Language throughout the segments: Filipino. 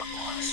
Pagwas.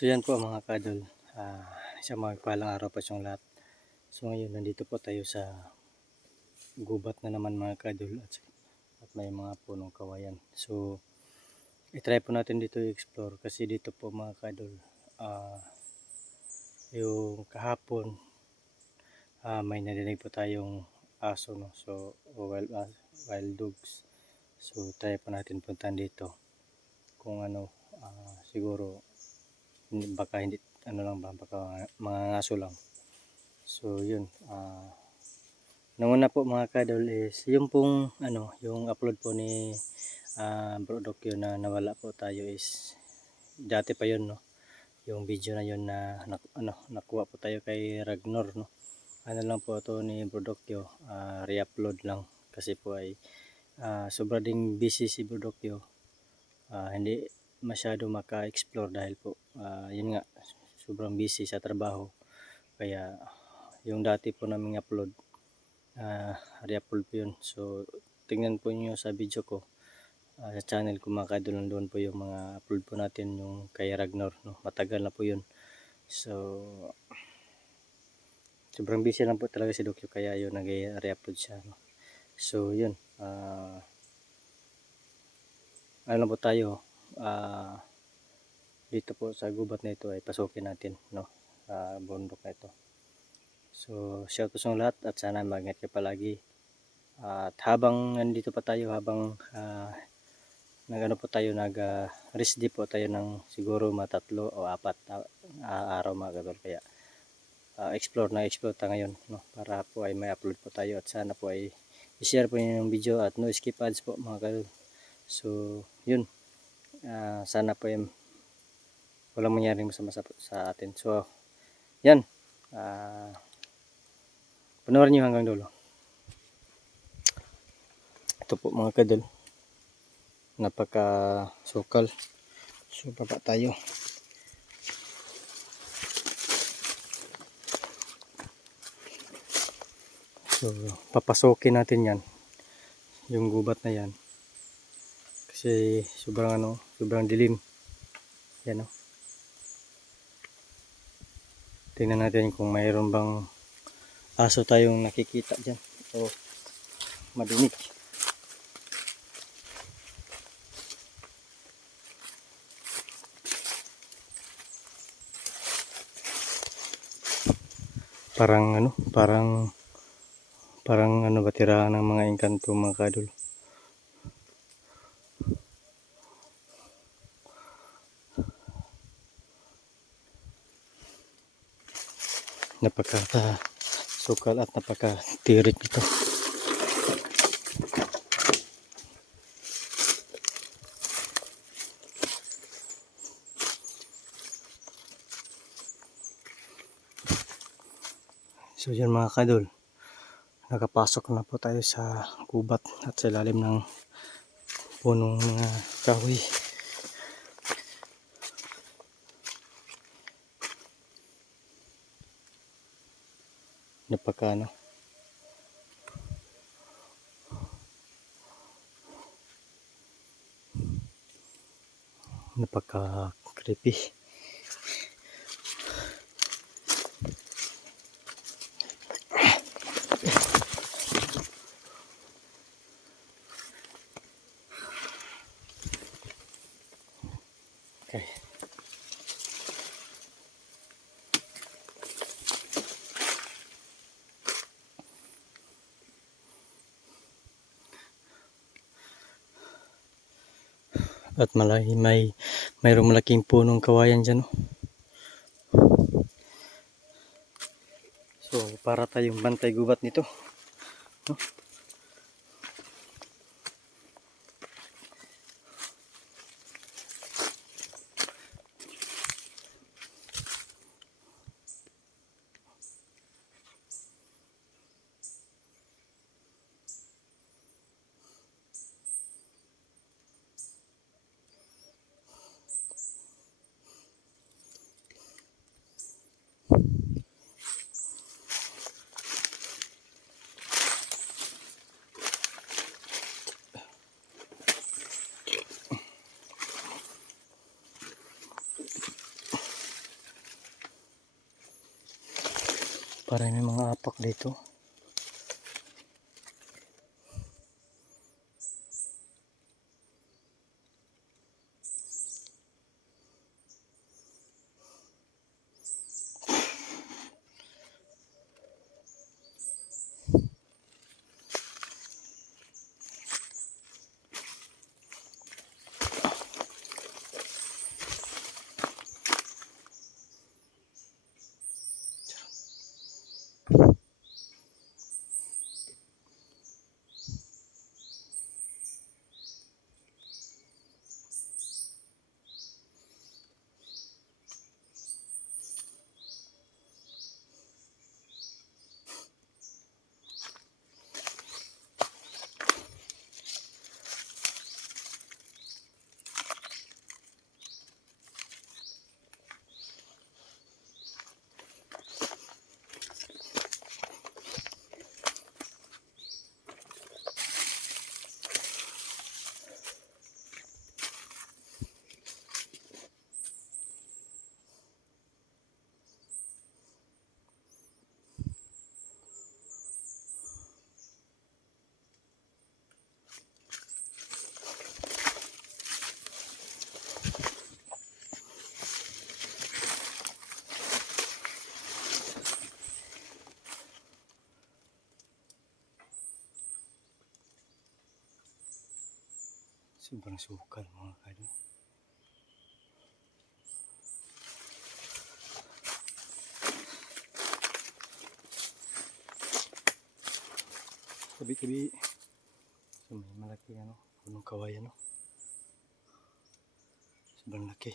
So yan po mga kadol, isang magpalang araw pa siyang lahat. So ngayon nandito po tayo sa gubat na naman mga kadol at may mga punong kawayan. So i-try po natin dito i-explore kasi dito po mga kadol, yung kahapon may narinig po tayong aso, no? So wild dogs. So try po natin puntahan dito kung ano, siguro baka hindi ano lang ba, baka mga aso lang. So yun, nung una po mga kadol is yung pong ano, yung upload po ni Bro Dokyo na nawala po tayo is dati pa yun, no? Yung video na yun na nakuha po tayo kay Ragnar, no? Ano lang po to ni Bro Dokyo, re-upload lang kasi po ay sobra ding busy si Bro Dokyo, hindi masyado maka-explore dahil po yun nga, sobrang busy sa trabaho. Kaya yung dati po naming upload, re-upload po yun. So tingnan po nyo sa video ko, sa channel ko mga kadol, doon po yung mga upload po natin yung kay Ragnar, no? Matagal na po yun. So sobrang busy lang po talaga si Dokyo kaya yun nag-re-upload siya, no? So yun, ano po tayo, dito po sa gubat na ito ay pasukin natin, no? Sa bundok na ito. So shout out sa lahat at sana mag-ingat kayo palagi. At habang nandito pa tayo, habang nagano po tayo, rest day po tayo ng siguro matatlo o apat araw mga kadol. Kaya explore tayo ngayon, no? Para po ay may upload po tayo at sana po ay i-share po niyo yung video at no skip ads po mga kadol. So yun, sana po ay walang mangyaring masama sa atin. So yan, panoorin nyo hanggang dulo. Ito po mga kadol, napaka sukal. So baba tayo. So papasokin natin yan, yung gubat na yan, kasi sobrang dilim yan, no? Tingnan natin kung mayroon bang aso tayong nakikita dyan o madinig. Parang ano ba, tirahan ng mga engkanto mga kadol. Napaka sukal at napaka tirik ito. So yan mga kadol, nakapasok na po tayo sa gubat at sa ilalim ng punong mga kahoy. Napaka creepy. Okay. At mayroong malaking punong kawayan dyan. Oh. So para tayong bantay gubat nito. Oh. Para may mga apak dito. Sobrang sukal mga kadol. Tabi-tabi. So, may malaki punong kawayan. Sobrang laki.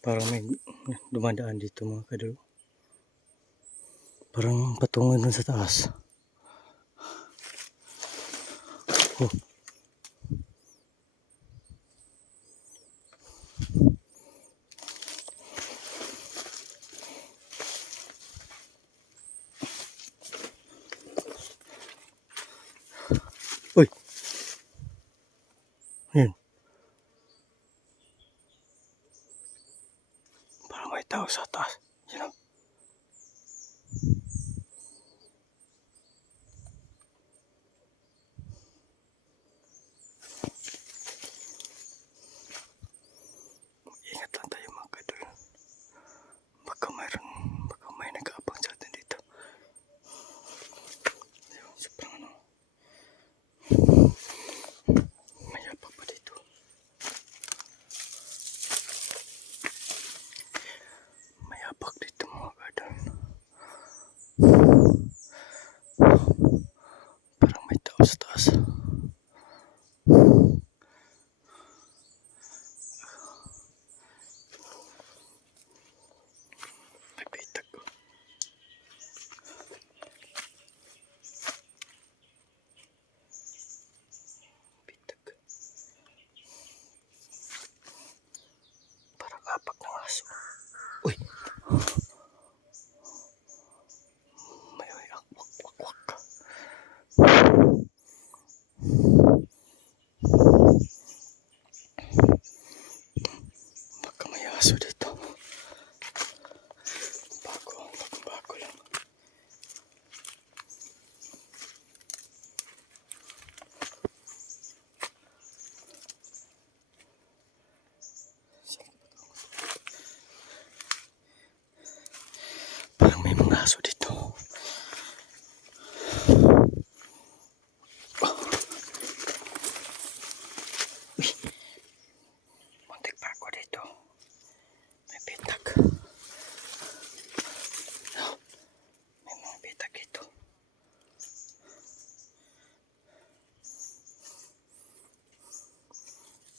Parang may dumadaan dito mga kadol. Parang patungo dun sa taas. Oh. Uy. Ayan. Parang may tao sa taas. Yan o. Ingat lang tayo mga kadol. Baka may nag-aabang sa atin dito. Ayun, sobrang may apak pa dito. May apak dito mga kadol. Parang may tao sa taas. May bitag ko. Bitag. Parang apak ng aso. Uy! May wak. Baka may aso dito. Bago lang. Parang may mga aso dito. Uy! Muntik pa ako dito. May bitag. May mga bitag dito.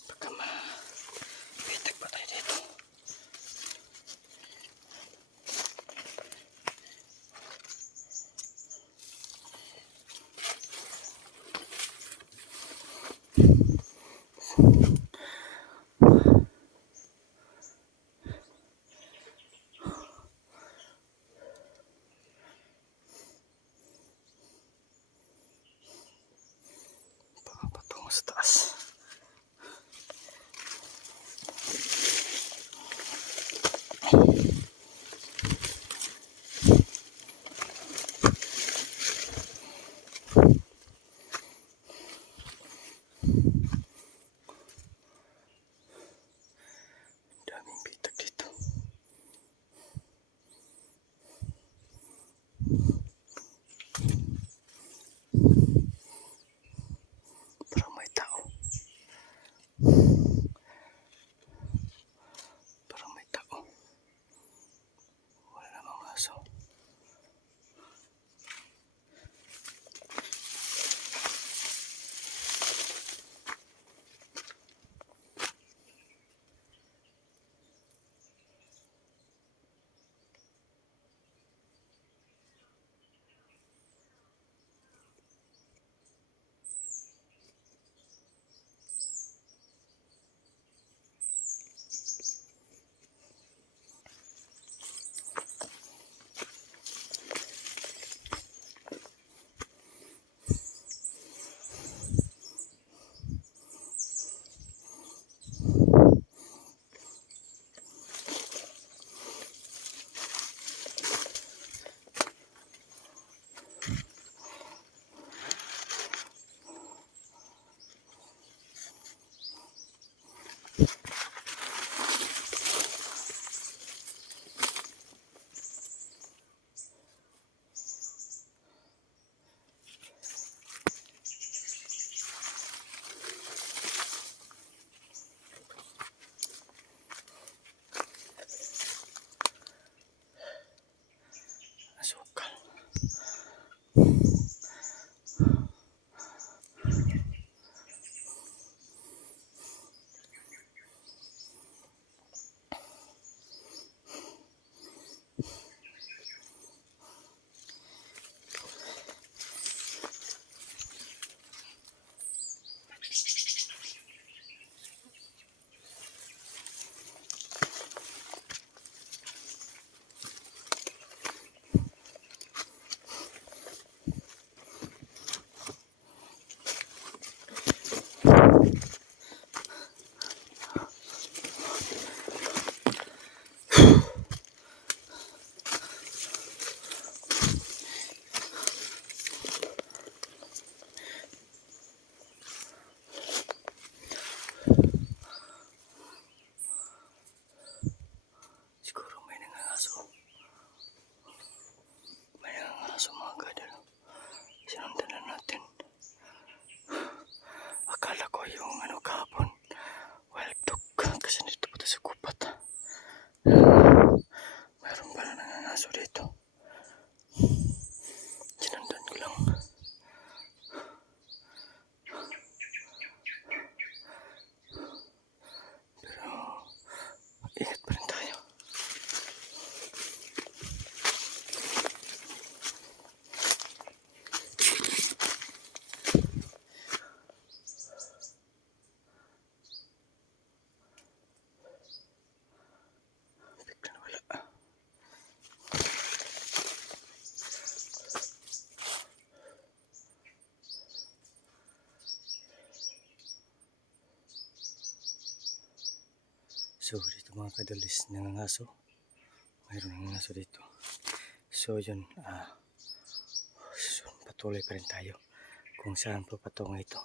Baka bitag pa tayo dito. Patungo sa taas. Daming bitag dito. Parang may tao. So dito mga kadalis, nangangaso. Mayroon nangangaso dito. So yun, so, patuloy pa rin tayo kung saan po patungo ito.